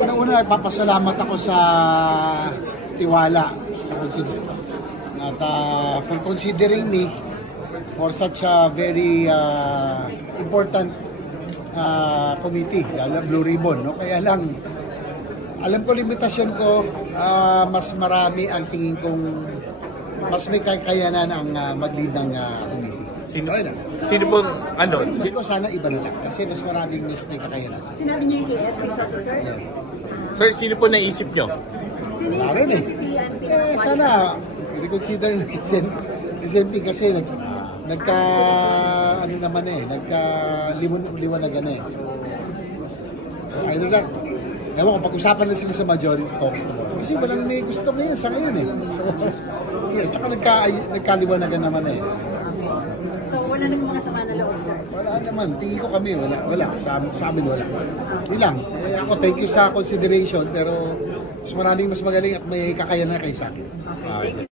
Una-una, papasalamat ako sa tiwala sa consider. At for considering me for such a very important committee, Blue Ribbon. No? Kaya lang, alam ko limitasyon ko, mas marami ang tingin kong mas may kakayanan ang mag-lead ng committee. Sino po, ano? Sino sana iba na lang kasi mas maraming mas may kakayanan. Sinabi niya yung KS, may sabi, sir? Yes. Sir, sino po naisip nyo? Sino yung Rin eh. Sana reconsider ng SNP kasi nagka ano naman nagka-liwanagan eh. So, I don't know. Ewan ko, pag-usapan na sila sa majority talks na. Kasi walang may gusto ngayon sa ngayon eh. So, yeah, tsaka nagkaliwanagan naman eh. So, wala nang mga sama na loob, sir? Wala naman. Tingin ko kami, wala. Sa amin wala. Yun lang. Ako, thank you sa consideration, pero mas maraming mas magaling at may kakayanan kay sa akin. Okay, thank you.